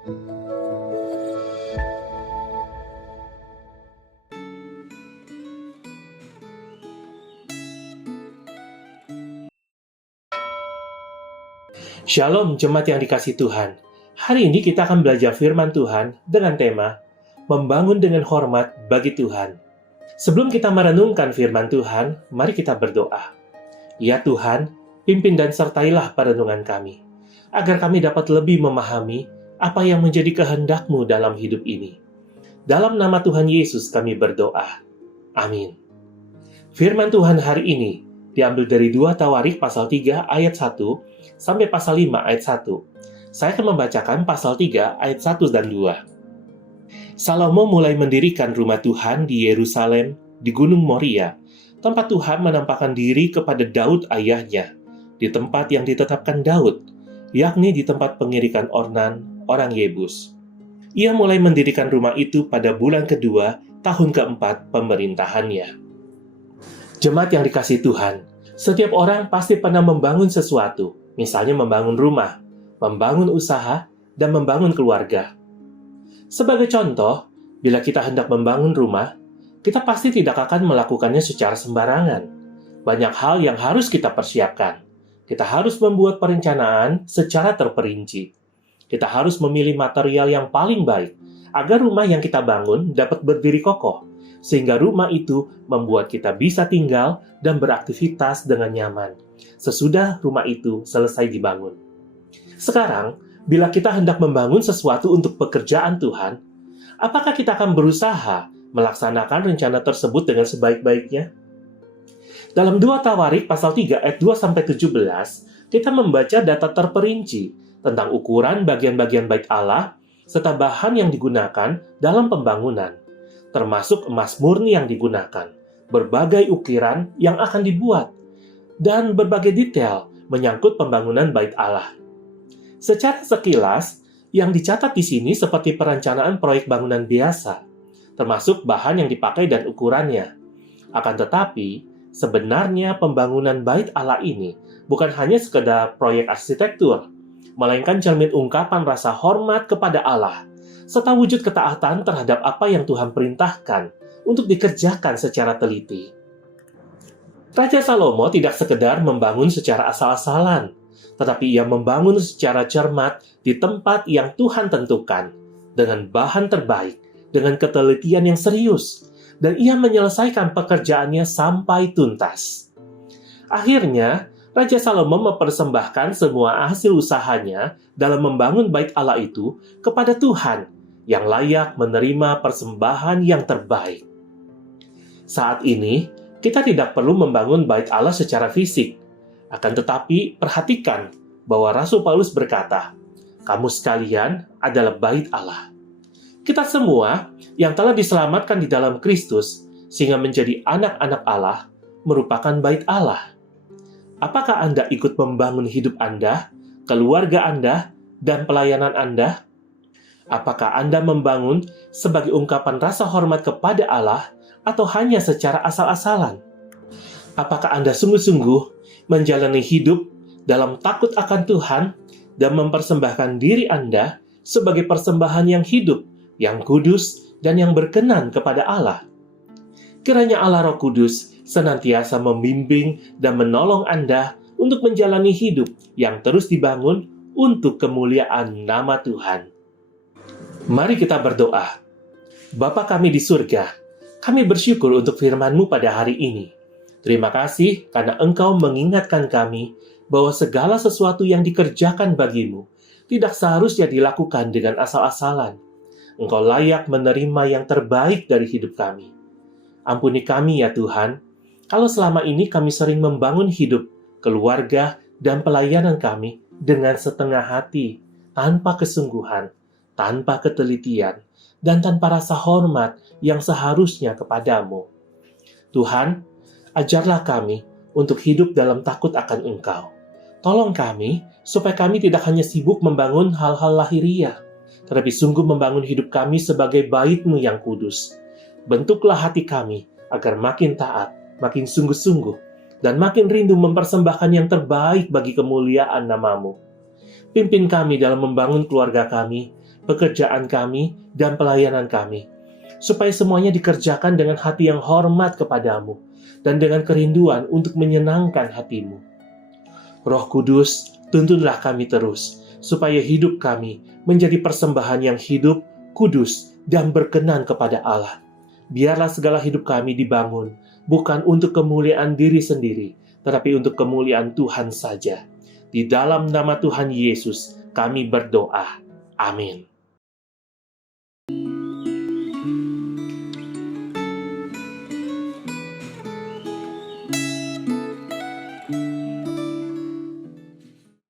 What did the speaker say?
Shalom jemaat yang dikasihi Tuhan. Hari ini kita akan belajar firman Tuhan dengan tema Membangun dengan hormat bagi Tuhan. Sebelum kita merenungkan firman Tuhan, mari kita berdoa. Ya Tuhan, pimpin dan sertailah perenungan kami, agar kami dapat lebih memahami apa yang menjadi kehendak-Mu dalam hidup ini. Dalam nama Tuhan Yesus kami berdoa. Amin. Firman Tuhan hari ini diambil dari 2 Tawarik pasal 3 ayat 1 sampai pasal 5 ayat 1. Saya akan membacakan pasal 3 ayat 1 dan 2. Salomo mulai mendirikan rumah Tuhan di Yerusalem, di Gunung Moria, tempat Tuhan menampakkan diri kepada Daud ayahnya, di tempat yang ditetapkan Daud, yakni di tempat pengirikan Ornan, orang Yebus. Ia mulai mendirikan rumah itu pada bulan kedua, tahun keempat pemerintahannya. Jemaat yang dikasihi Tuhan, setiap orang pasti pernah membangun sesuatu, misalnya membangun rumah, membangun usaha, dan membangun keluarga. Sebagai contoh, bila kita hendak membangun rumah, kita pasti tidak akan melakukannya secara sembarangan. Banyak hal yang harus kita persiapkan. Kita harus membuat perencanaan secara terperinci. Kita harus memilih material yang paling baik, agar rumah yang kita bangun dapat berdiri kokoh, sehingga rumah itu membuat kita bisa tinggal dan beraktivitas dengan nyaman sesudah rumah itu selesai dibangun. Sekarang, bila kita hendak membangun sesuatu untuk pekerjaan Tuhan, apakah kita akan berusaha melaksanakan rencana tersebut dengan sebaik-baiknya? Dalam 2 Tawarik pasal 3 ayat 2-17, kita membaca data terperinci tentang ukuran bagian-bagian bait Allah serta bahan yang digunakan dalam pembangunan, termasuk emas murni yang digunakan, berbagai ukiran yang akan dibuat, dan berbagai detail menyangkut pembangunan bait Allah. Secara sekilas, yang dicatat di sini seperti perencanaan proyek bangunan biasa, termasuk bahan yang dipakai dan ukurannya. Akan tetapi, sebenarnya pembangunan bait Allah ini bukan hanya sekedar proyek arsitektur, melainkan cermin ungkapan rasa hormat kepada Allah, serta wujud ketaatan terhadap apa yang Tuhan perintahkan untuk dikerjakan secara teliti. Raja Salomo tidak sekedar membangun secara asal-asalan, tetapi ia membangun secara cermat di tempat yang Tuhan tentukan, dengan bahan terbaik, dengan ketelitian yang serius, dan ia menyelesaikan pekerjaannya sampai tuntas. Akhirnya, Raja Salomo mempersembahkan semua hasil usahanya dalam membangun bait Allah itu kepada Tuhan, yang layak menerima persembahan yang terbaik. Saat ini, kita tidak perlu membangun bait Allah secara fisik. Akan tetapi, perhatikan bahwa Rasul Paulus berkata, "Kamu sekalian adalah bait Allah." Kita semua yang telah diselamatkan di dalam Kristus sehingga menjadi anak-anak Allah merupakan bait Allah. Apakah Anda ikut membangun hidup Anda, keluarga Anda, dan pelayanan Anda? Apakah Anda membangun sebagai ungkapan rasa hormat kepada Allah atau hanya secara asal-asalan? Apakah Anda sungguh-sungguh menjalani hidup dalam takut akan Tuhan dan mempersembahkan diri Anda sebagai persembahan yang hidup, yang kudus, dan yang berkenan kepada Allah? Kiranya Allah Roh Kudus senantiasa membimbing dan menolong Anda untuk menjalani hidup yang terus dibangun untuk kemuliaan nama Tuhan. Mari kita berdoa. Bapa kami di surga, kami bersyukur untuk firman-Mu pada hari ini. Terima kasih karena Engkau mengingatkan kami bahwa segala sesuatu yang dikerjakan bagi-Mu tidak seharusnya dilakukan dengan asal-asalan. Engkau layak menerima yang terbaik dari hidup kami. Ampuni kami ya Tuhan, kalau selama ini kami sering membangun hidup, keluarga, dan pelayanan kami dengan setengah hati, tanpa kesungguhan, tanpa ketelitian, dan tanpa rasa hormat yang seharusnya kepadamu. Tuhan, ajarlah kami untuk hidup dalam takut akan Engkau. Tolong kami, supaya kami tidak hanya sibuk membangun hal-hal lahiriah, tetapi sungguh membangun hidup kami sebagai bait-Mu yang kudus. Bentuklah hati kami agar makin taat, makin sungguh-sungguh, dan makin rindu mempersembahkan yang terbaik bagi kemuliaan nama-Mu. Pimpin kami dalam membangun keluarga kami, pekerjaan kami, dan pelayanan kami, supaya semuanya dikerjakan dengan hati yang hormat kepadamu, dan dengan kerinduan untuk menyenangkan hatimu. Roh Kudus, tuntunlah kami terus, supaya hidup kami menjadi persembahan yang hidup, kudus, dan berkenan kepada Allah. Biarlah segala hidup kami dibangun, bukan untuk kemuliaan diri sendiri, tetapi untuk kemuliaan Tuhan saja. Di dalam nama Tuhan Yesus, kami berdoa. Amin.